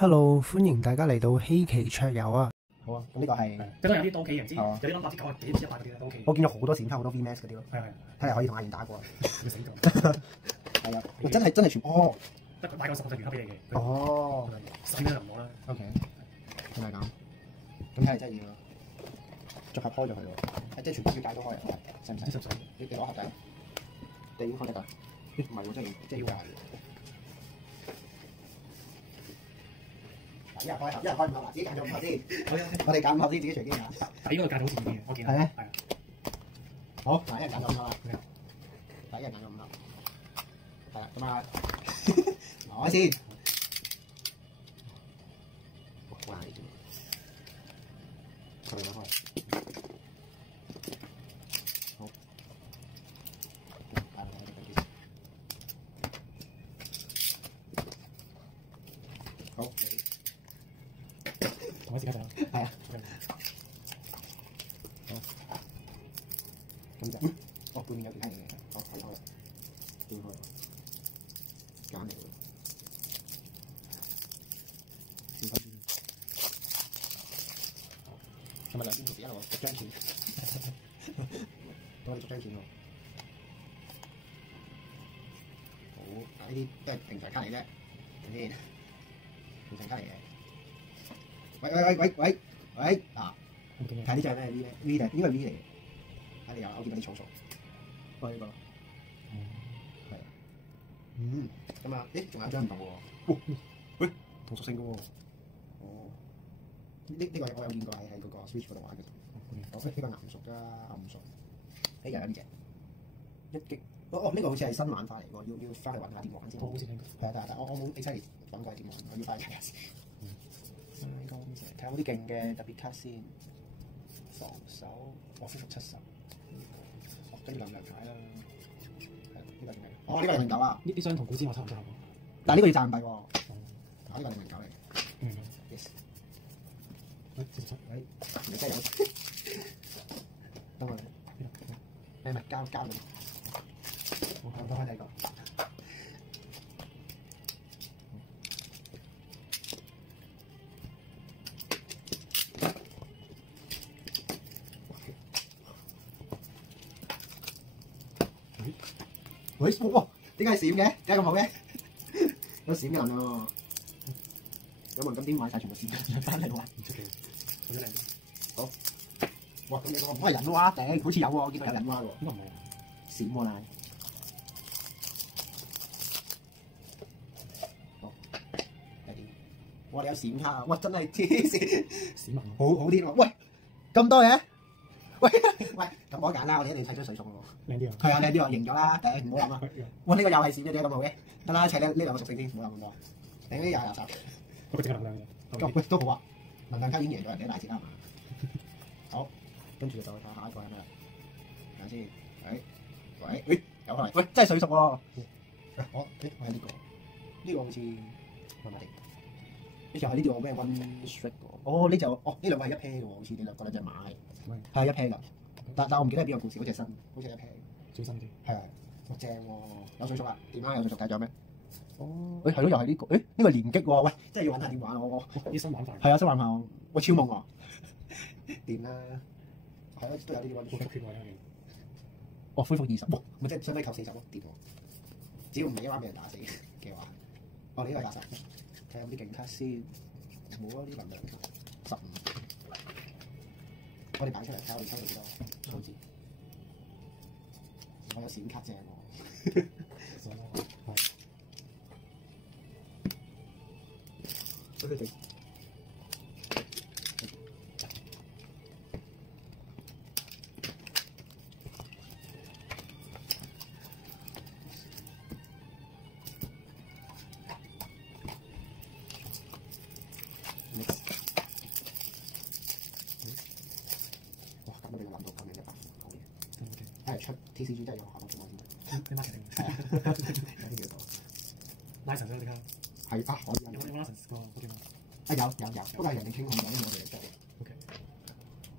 Hello，歡迎大家嚟到希奇桌遊啊！好啊，咁呢個係即係有啲都 OK 嘅，唔知有啲 number 90幾100嗰啲咧都 OK。我見咗好多閃卡，好多 VMAX 嗰啲咯。係睇嚟可以同阿賢打過啊！要死咗。係啊，真係全哦。得大概10個原卡俾你嘅。哦。細咧就唔好啦。OK。真係咁。咁睇嚟真係要逐盒開咗佢喎。即係全部要解都開啊？使唔使？使唔使？你攞盒仔。你已經開得㗎？唔係喎，真係要解。一人開唔到啦，自己揀咗5盒先。我哋揀5盒先，自己隨機揀。底嗰個價好似唔嘅，我見。係咩？係啊。好，嗱，一人揀咗5盒啦。第一人揀咗5盒。係啦，咁啊，攞先。哇！係咪攞開？好。好。同一時間就係啊。好。咁就哦，背面有其他嘢嘅，好睇開啦，背開，揀嚟喎。先開先。係咪兩邊同時一路逐張錢？我哋逐張錢喎。好，嗱呢啲都係平常卡嚟啫，係咪先？平常卡嚟嘅。喂！嗱，睇呢隻係咩 V 咧 ？V 嚟，應該係 V 嚟嘅。睇你有，我見到啲草數。開呢個。係啊。咁啊，咦？仲有一張唔同喎。喂，同屬性嘅喎。哦。呢個我有見過喺嗰個 Switch 嗰度玩嘅。呢個岩屬加暗屬。又有呢隻。1擊。呢個好似係新玩法嚟喎，要翻去揾下點玩先。我好似聽過。係啊，但我冇 exactly 揾過係點玩，我要翻去睇下先。睇下嗰啲勁嘅特別卡先，防守恢復70，跟住兩牌啦，係呢個點嚟？哦，呢個009啊！呢張同古之我差唔多。但係呢個要賺幣喎。呢個009嚟。Yes。你真係有。等我嚟。你咪交你。我開第二個。喂，哇！點解係閃嘅？點解咁好嘅？有閃嘅能量喎。有冇人今天買曬全部閃翻嚟玩？唔出奇，好靚。好。哇！咁你個唔係人蛙頂，好似有喎，我見到有人蛙喎。呢個唔係啊。閃喎啦。好。係點？哇！你有閃卡啊！哇！真係黐線。閃文。好天喎！喂，咁多嘢？喂，咁我揀啦，我哋一定砌出水送喎。靚啲啊！係啊，靚啲喎，贏咗啦，唔好諗啊！哇，呢個又係閃嘅，點解咁好嘅？得啦，砌呢兩個屬性先，唔好諗咁多。呢啲又係垃圾。嗰個淨係能量嘅。喂，都好啊，能量卡已經贏咗人哋大節啦嘛。好，跟住就睇下一個係咩啦？睇下先。喂，有可能。喂，真係水屬喎。我係呢個，呢個好似麻麻地。呢就係呢條咩 One Strike 喎？哦，呢兩個係一 pair 嘅喎，好似你兩隻馬係一 pair 㗎。但我唔記得係邊個故事，好似係新，好似係一 pair。最新啲。係啊，正喎，有水屬啦。點啊？有水屬睇咗咩？哦，係咯，又係呢個。呢個連擊喎，喂，真係要揾下點玩我。啲新玩法。係啊，新玩法，我超夢喎。掂啦，係咯，都有呢啲溫。恢復血位啦，恢復20，哇！咪即係相當於扣40喎，掂喎。只要唔係一彎俾人打死嘅話，呢個係80。睇下有啲勁卡先，冇啊！啲能量15。我哋擺出嚟睇下我哋收到幾多數字。我有閃卡正喎。係。哇！咁我哋諗到咁樣100，好嘢。睇嚟出 TCG 真係有下個幾萬先。你 marketing 係啊，有啲幾多？License 呢啲卡。係啊，可以啊。有 license 個嗰啲嘛？有，不過係人哋傾好咗，因為我哋嚟做。OK。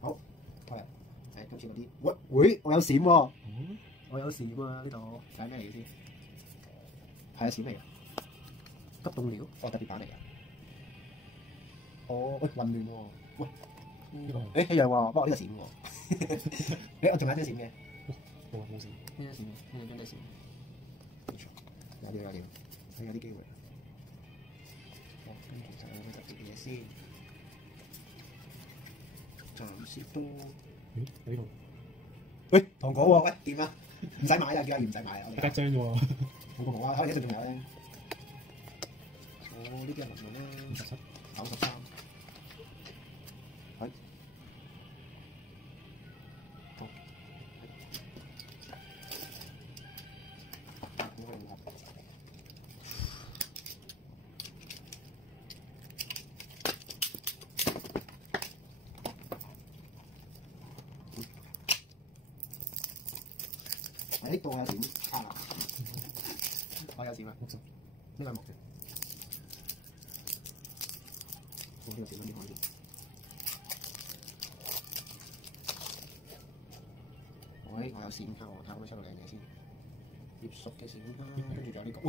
好，開入。今次嗰啲，喂，我有閃喎。我有閃啊！呢度睇咩嚟先？係啊，閃嚟㗎。急凍料，特別版嚟㗎。哦，喂，混亂喎。喂，呢個誒一樣喎，不過呢個閃喎。誒，我仲有一張閃嘅。冇事。呢張閃，呢張都係閃。冇錯，有啲，有啲機會。好，跟住就有咩特別嘅嘢先？暫時都。咦？有呢度喂，糖果喎，喂，掂啊！唔使買啊，叫阿唔使買啊，我哋得張啫喎，冇咁好啊，可能一陣仲有咧。哦，呢啲係乜嘢咧57、 93。係。好。呢度有閃啊！我有閃啊！ 60、呢個係木嘅。我呢個閃蚊點開先？喂，我有閃卡喎，睇可唔可以出到靚嘢先？葉熟嘅閃卡，跟住仲有呢個。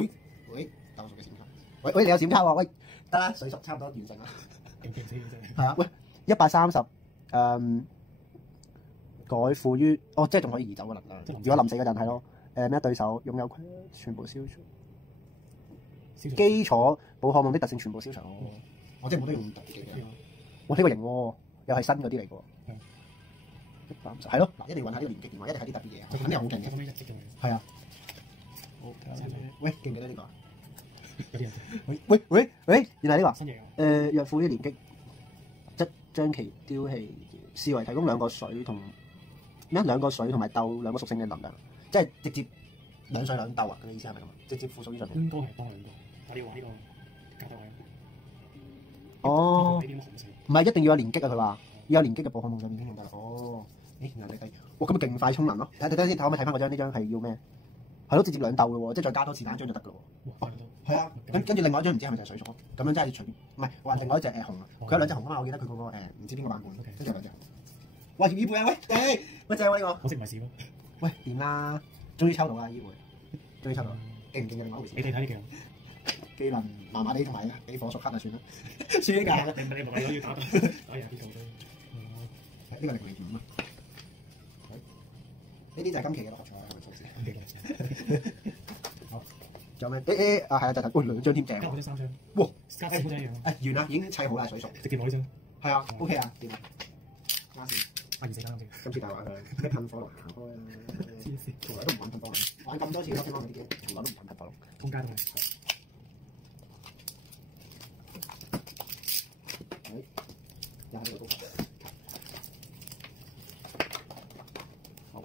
喂，豆熟嘅閃卡。喂，你有閃卡喎？喂，得啦，水熟差唔多完成啦。勁死嘅真係。係啊，喂，130改賦於，哦，即係仲可以移走嘅能量。如果臨死嗰陣係咯，咩對手擁有全部消除，基礎冇項目的特性全部消除。我即係冇得用特技嘅。哇，呢個型喎，又係新嗰啲嚟嘅喎。130係咯，嗱，一定要揾下呢個連擊電話，一定係啲特別嘢啊，肯定係好勁嘅。後尾一擊嘅。係啊。好，睇下先。喂，記唔記得呢個啊？有啲人喂，原來呢個。新嘢㗎。若賦於連擊，則將其丟棄，視為提供兩個水同埋鬥兩個屬性嘅能量，即係直接兩水兩鬥啊！佢嘅意思係咪咁啊？直接附屬於上面。應該係幫兩個，但係你話呢個格鬥位。哦，呢啲紅色。唔係一定要有連擊啊！佢話要有連擊嘅部項目上面先用得啦。哦，原來你睇，哇咁咪勁快充能咯！睇先，可唔可以睇翻嗰張？呢張係要咩？係咯，直接兩鬥嘅喎，即係再加多次彈一張就得嘅咯喎。係啊，跟住另外一張唔知係咪就係水熟咯？咁樣真係隨便，唔係話另外一隻紅啊，佢有兩隻紅啊嘛，我記得佢嗰個唔知邊個版本，跟住有兩隻。哇，條衣背啊喂，喂正喎呢個。可惜唔係試咯。喂，掂啦，終於抽到啦衣背，終於抽到，勁唔勁嘅另外一回事。你睇呢技能。技能麻麻地同埋俾火速黑就算啦，算㗎。你唔係要打廿邊度啫？呢個係零5啊。呢啲就係今期嘅六合彩係咪數字？好，仲有咩？係啊，就係，喂兩張添正。加好咗3張。哇！加師傅真係一樣。完啦，已經砌好啦，水熟。直接攞呢張。係啊 ，OK 啊，掂啊。加線。24啱先。今次大玩佢，一噴火龍行開啦。從來都唔玩噴火龍，玩咁多次都聽講嗰啲嘅，從來都唔玩噴火龍。通街都係。又喺度高級。好。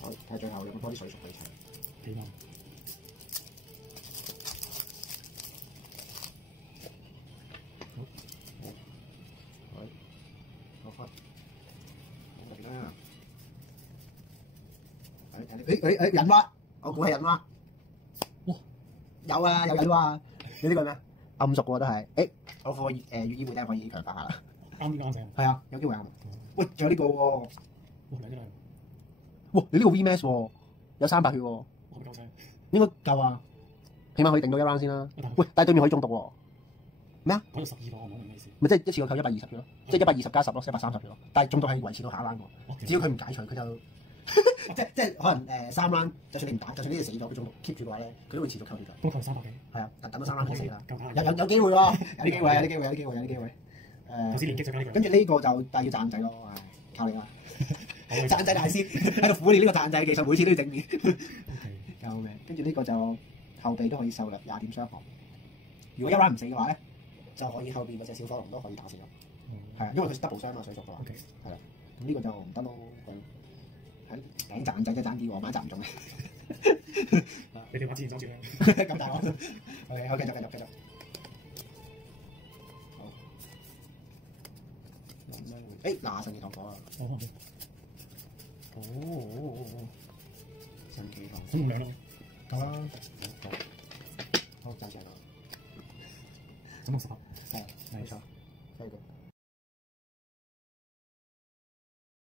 好，睇下最後有冇多啲水熟可以砌。幾萬。好，好嚟啦！人蛙，我估係人蛙。哇！有啊，有人蛙。你呢個咩？暗熟喎都係。我個粵醫會真係可以強化下啦。啱啲啱正。係啊，有機會啱。喂，仲有呢個喎。哇，兩隻兩。哇！你呢個 VMAX 喎，有300血喎。我唔夠晒。應該夠啊，起碼可以頂到1 round 先啦。喂，但係對面可以中毒喎。咩啊？講到12個，我唔明咩意思。咪即係一次過扣120血咯，即係120加10咯，130血咯。但係中毒係維持到下一 round 喎。只要佢唔解除，佢就即係可能3 round，就算你唔打，就算呢隻死咗，佢中毒 keep 住嘅話咧，佢都會持續扣血㗎。都扣300幾。係啊，等到3 round 就死啦。夠打。有機會喎，有啲機會，有啲機會，有啲機會，有啲機會。頭先連擊就加呢個。跟住呢個就但係要賺仔咯，唉，靠你啦！賺仔大師喺度苦練呢個賺仔技術，每次都要正面。救命！跟住呢個就後備都可以受略20點傷害。如果1 round 唔死嘅話咧，就可以後邊嗰隻小火龍都可以打死咯。係啊，因為佢 double 傷嘛，水熟嘅話。係啦，咁呢個就唔得咯。係頂賺仔真係爭啲喎，買賺唔中嘅。你哋話之前裝住咧。咁大鑊。OK，好，繼續。好。嗱，神奇糖果啊！神奇糖。咁用兩咯。夠啦。好，暫時係咁。總共18。係，冇錯。呢個。